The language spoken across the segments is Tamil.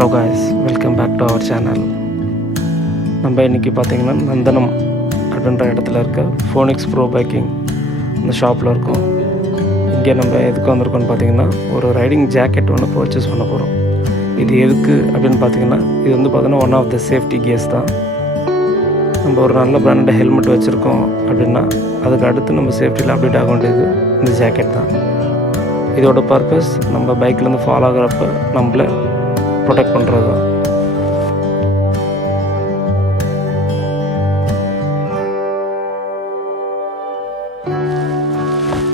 Hello guys, welcome back to our channel. நம்ம இன்றைக்கி பார்த்திங்கன்னா நந்தனம் அப்படின்ற இடத்துல இருக்க Phoenixprobiking இந்த ஷாப்பில் இருக்கோம். இங்கே நம்ம எதுக்கு வந்திருக்கோம்னு பார்த்திங்கன்னா ஒரு ரைடிங் ஜாக்கெட் ஒன்று பர்ச்சேஸ் பண்ண போகிறோம். இது எதுக்கு அப்படின்னு பார்த்திங்கன்னா இது வந்து பார்த்திங்கன்னா one of the safety gears தான். நம்ம ஒரு நல்ல பிராண்டட் ஹெல்மெட் வச்சுருக்கோம் அப்படின்னா அதுக்கு அடுத்து நம்ம சேஃப்டியில் அப்டேட் ஆக வேண்டியது இந்த ஜாக்கெட் தான். இதோட பர்பஸ் நம்ம பைக்லேருந்து ஃபாலோ ஆகிறப்ப நம்மளை ப்ரொடெக்ட் பண்ணுறது தான்.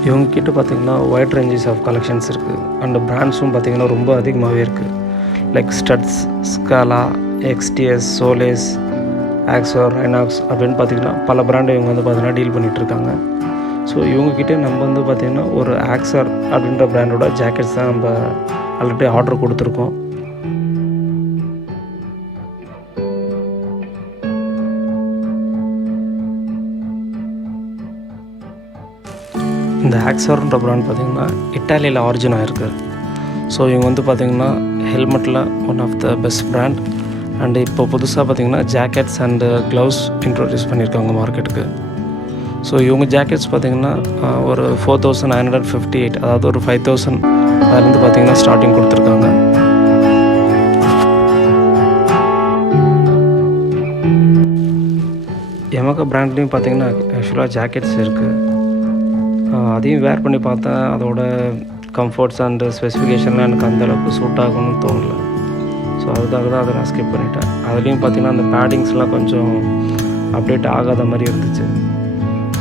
இவங்கக்கிட்ட பார்த்திங்கன்னா ஒயிட் ரேஞ்சஸ் ஆஃப் கலெக்ஷன்ஸ் இருக்குது. அண்ட் பிராண்ட்ஸும் பார்த்திங்கன்னா ரொம்ப அதிகமாகவே இருக்குது. லைக் ஸ்டட்ஸ், ஸ்காலா, எக்ஸ்டிஎஸ், சோலேஸ், ஆக்ஸோர், ரைனாக்ஸ் அப்படின்னு பார்த்திங்கன்னா பல பிராண்டு இவங்க வந்து பார்த்திங்கன்னா டீல் பண்ணிகிட்ருக்காங்க. ஸோ இவங்கக்கிட்டே நம்ம வந்து பார்த்திங்கன்னா ஒரு ஆக்ஸர் அப்படின்ற பிராண்டோட ஜாக்கெட்ஸ் தான் நம்ம ஆல்ரெடி ஆர்டர் கொடுத்துருக்கோம். இந்த ஆக்ஸர்ன்ற பிராண்ட் பார்த்திங்கன்னா இட்டாலியில் ஆரிஜின் ஆகிருக்கு. ஸோ இவங்க வந்து பார்த்திங்கன்னா ஹெல்மெட்டில் one of the best brand. And இப்போ புதுசாக பார்த்திங்கன்னா ஜாக்கெட்ஸ் அண்டு க்ளவுஸ் இன்ட்ரோடியூஸ் பண்ணியிருக்காங்க மார்க்கெட்டுக்கு. ஸோ இவங்க ஜாக்கெட்ஸ் பார்த்திங்கன்னா ஒரு 4958, அதாவது ஒரு 5000 அதுலேருந்து பார்த்திங்கன்னா ஸ்டார்டிங் கொடுத்துருக்காங்க. எமகா பிராண்ட்லேயும் பார்த்திங்கன்னா ஆக்சுவலாக ஜாக்கெட்ஸ் இருக்குது. அதையும் வேர் பண்ணி பார்த்தேன். அதோட கம்ஃபர்ட்ஸ் அண்டு ஸ்பெசிஃபிகேஷன்லாம் எனக்கு அந்தளவுக்கு சூட் ஆகணும்னு தோணல. ஸோ அதுக்காக தான் அதை நான் ஸ்கிப் பண்ணிட்டேன். அதுலேயும் பார்த்திங்கன்னா அந்த பேடிங்ஸ்லாம் கொஞ்சம் அப்டேட் ஆகாத மாதிரி இருந்துச்சு.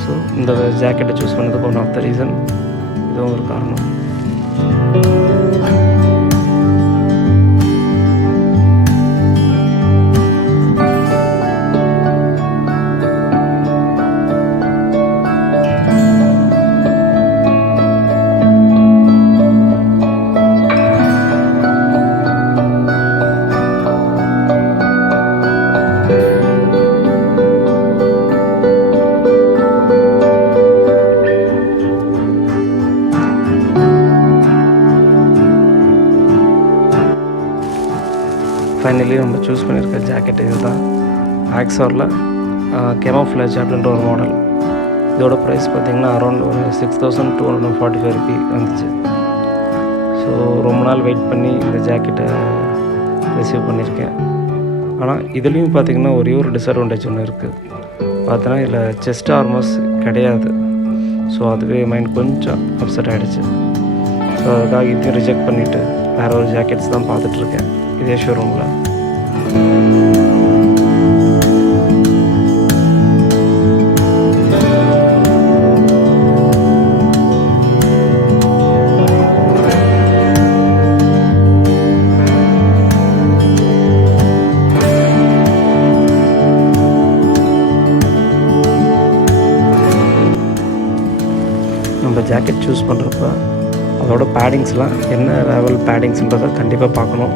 ஸோ இந்த ஜாக்கெட்டை சூஸ் பண்ணதுக்கு ஒன் ஆஃப் த ரீசன் இதுவும் ஒரு காரணம். ஃபைனலி நம்ம சூஸ் பண்ணியிருக்க ஜாக்கெட் இது தான். ஆக்ஸோரில் கெமோஃப்ளேஜ் அப்படின்ற ஒரு மாடல். இதோட ப்ரைஸ் பார்த்திங்கன்னா அரௌண்ட் ஒரு 6245 ரூபி வந்துச்சு. ஸோ ரொம்ப நாள் வெயிட் பண்ணி இந்த ஜாக்கெட்டை ரிசீவ் பண்ணியிருக்கேன். ஆனால் இதுலேயும் பார்த்திங்கன்னா ஒரே ஒரு டிஸ்அட்வான்டேஜ் ஒன்று இருக்குது. பார்த்தோன்னா இதில் செஸ்ட் ஆர்மர்ஸ் கிடையாது. ஸோ அதுவே மைண்ட் கொஞ்சம் அப்செட் ஆகிடுச்சு. ஸோ அதுக்காக இதையும் ரிஜெக்ட் பண்ணிவிட்டு வேறு ஒரு ஜாக்கெட்ஸ் தான் பார்த்துட்ருக்கேன் இதே ஷோரூமில். நம்ம ஜாக்கெட் சூஸ் பண்ணுறப்ப அதோட பேடிங்ஸ்லாம் என்ன லெவல் பேடிங்ஸ்ன்றதை கண்டிப்பாக பார்க்கணும்.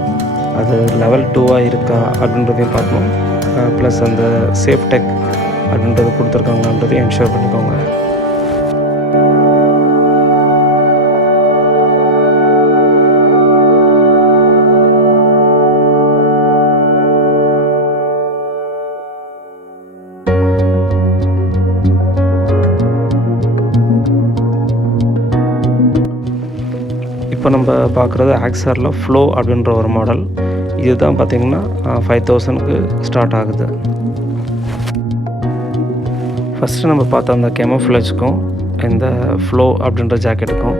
அது லெவல் 2 இருக்கா அப்படின்றதையும் பார்க்கணும். ப்ளஸ் அந்த சேஃப் டெக் அப்படின்றது கொடுத்துருக்காங்கன்றதையும் என்ஷூர் பண்ணிக்கோங்க. இப்போ நம்ம பார்க்குறது ஆக்ஸரில் ஃப்ளோ அப்படின்ற ஒரு மாடல். இதுதான் பார்த்திங்கன்னா 5000க்கு ஸ்டார்ட் ஆகுது. ஃபஸ்ட்டு நம்ம பார்த்த அந்த கெமோஃப்ளேஜுக்கும் இந்த ஃப்ளோ அப்படின்ற ஜாக்கெட்டுக்கும்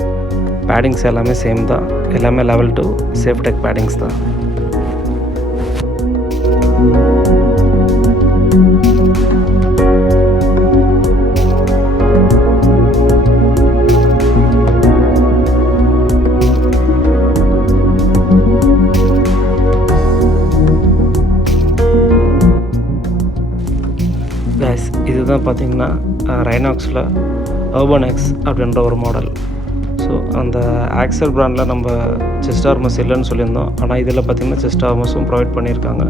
பேடிங்ஸ் எல்லாமே சேம் தான். எல்லாமே லெவல் 2 சேஃப் டெக் பேடிங்ஸ் தான். இதுதான் பார்த்திங்கன்னா ரைனாக்ஸில் அர்பன் எக்ஸ் அப்படின்ற ஒரு மாடல். ஸோ அந்த ஆக்ஸர் பிராண்டில் நம்ம செஸ்ட் ஆர்மர்ஸ் இல்லைன்னு சொல்லியிருந்தோம். ஆனால் இதில் பார்த்திங்கன்னா செஸ்ட் ஆர்மர்ஸும் ப்ரொவைட் பண்ணியிருக்காங்க.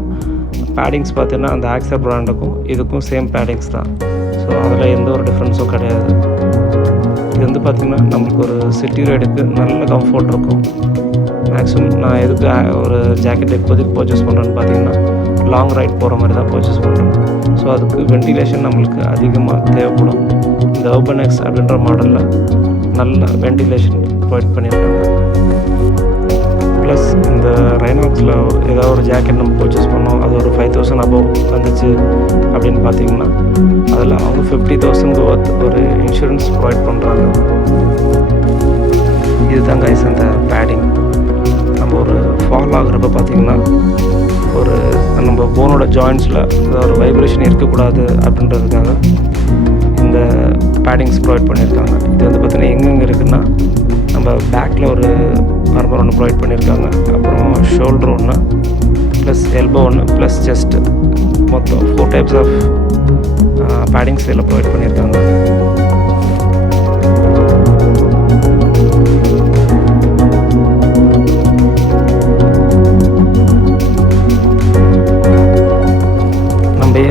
பேடிங்ஸ் பார்த்திங்கன்னா அந்த ஆக்ஸர் பிராண்டுக்கும் இதுக்கும் சேம் பேடிங்ஸ் தான். ஸோ அதில் எந்த ஒரு டிஃப்ரென்ஸும் கிடையாது. இது வந்து பார்த்திங்கன்னா நம்மளுக்கு ஒரு சிட்டி ரைடுக்கு நல்ல கம்ஃபர்ட் இருக்கும். மேக்ஸிமம் நான் எதுக்கு ஒரு ஜாக்கெட் இப்போதைக்கு பர்ச்சேஸ் பண்ணுறேன்னு பார்த்தீங்கன்னா லாங் ரைட் போகிற மாதிரி தான் பர்ச்சேஸ் பண்ணுறேன். ஸோ அதுக்கு வென்டிலேஷன் நம்மளுக்கு அதிகமாக தேவைப்படும். இந்த அர்பன் எக்ஸ் அப்படின்ற மாடலில் நல்ல வென்டிலேஷன் ப்ரொவைட் பண்ணியிருக்காங்க. ப்ளஸ் இந்த ரைனாக்ஸில் ஏதாவது ஒரு ஜாக்கெட் நம்ம பர்ச்சேஸ் பண்ணோம், அது ஒரு 5000 அபவ் வந்துச்சு அப்படின்னு பார்த்தீங்கன்னா அதில் அவங்க 50,000 ஒர்த் ஒரு இன்சூரன்ஸ் ப்ரொவைட் பண்ணுறாங்க. இதுதான் கைஸ் அந்த பேடிங். நம்ம ஒரு ஃபால் ஆகுறப்ப பார்த்திங்கன்னா ஒரு நம்ம போனோட ஜாயின்ஸில் ஒரு வைப்ரேஷன் இருக்கக்கூடாது அப்படின்றதுக்காக இந்த பேடிங்ஸ் ப்ரொவைட் பண்ணியிருக்காங்க. இது வந்து பார்த்திங்கன்னா எங்கெங்கே இருக்குதுன்னா நம்ம பேக்கில் ஒரு ஆர்மர் ஒன்று ப்ரொவைட் பண்ணியிருக்காங்க, அப்புறம் ஷோல்டர் ஒன்று, ப்ளஸ் எல்போ ஒன்று, ப்ளஸ் செஸ்ட்டு, மொத்தம் 4 டைப்ஸ் ஆஃப் பேடிங்ஸ் இதில் ப்ரொவைட் பண்ணியிருக்காங்க.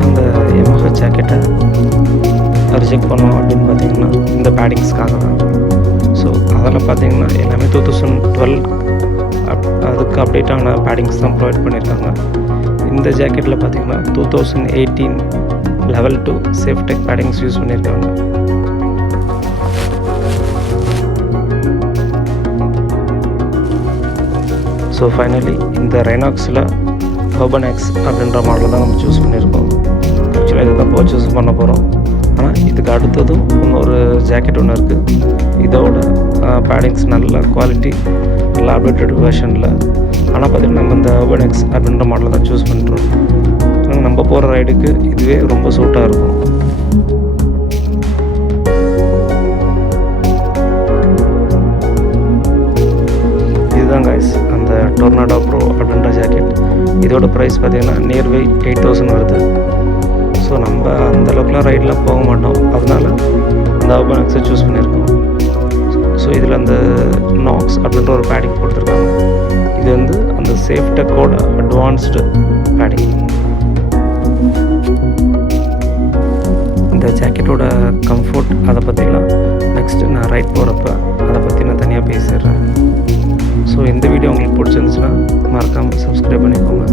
அந்த Yamaha ஜாக்கெட்டை ரிஜெக்ட் பண்ணோம் அப்படின்னு பார்த்தீங்கன்னா இந்த பேடிங்ஸ்க்காக தான். ஸோ அதெல்லாம் பார்த்தீங்கன்னா எல்லாமே 2012 அதுக்கு அப்டேட்டான பேடிங்ஸ் தான் ப்ரொவைட் பண்ணியிருக்காங்க. இந்த ஜாக்கெட்டில் பார்த்தீங்கன்னா 2018 level 2 சேஃப்டெக் பேடிங்ஸ் யூஸ் பண்ணியிருக்காங்க. ஸோ ஃபைனலி இந்த ரைனாக்ஸில் அர்பன் எக்ஸ் அப்படின்ற மாடலில் தான் நம்ம சூஸ் பண்ணியிருக்கோம். ஆக்சுவலாக இதை தான் பர்ச்சேஸ் பண்ண போகிறோம். ஆனால் இதுக்கு அடுத்ததும் இன்னொரு ஜாக்கெட் ஒன்று இருக்குது. இதோட பேடிங்ஸ் நல்ல குவாலிட்டி, நல்ல அப்டேட்டட் வெர்ஷனில். ஆனால் பார்த்திங்கன்னா நம்ம இந்த அர்பன் எக்ஸ் அப்படின்ற மாடலில் தான் சூஸ் பண்ணுறோம். நம்ம போகிற ரைடுக்கு இதுவே ரொம்ப சூட்டாக இருக்கும். இதுதான் கைஸ் அந்த டொர்னாடோ ப்ரோ அப்படின்ற ஜாக்கெட். இதோட ப்ரைஸ் பார்த்திங்கன்னா நியர்பை 8000 வருது. ஸோ நம்ம அந்தளவுக்குலாம் ரைடெலாம் போக மாட்டோம், அதனால அந்த அர்பன் எக்ஸை சூஸ் பண்ணியிருக்கோம். ஸோ இதில் அந்த நாக்ஸ் அப்படின்ற ஒரு பேடிங் கொடுத்துருக்காங்க. இது வந்து அந்த சேஃப்டெக்கோட அட்வான்ஸ்டு பேடிங். இந்த ஜாக்கெட்டோட கம்ஃபர்ட் அதை பற்றிலாம் நெக்ஸ்ட்டு நான் ரைட் போகிறப்ப அதை பற்றி நான் தனியாக பேசிடுறேன். ஸோ இந்த வீடியோ உங்களுக்கு பிடிச்சிருந்துச்சுன்னா மறக்காமல் சப்ஸ்கிரைப் பண்ணிக்கோங்க.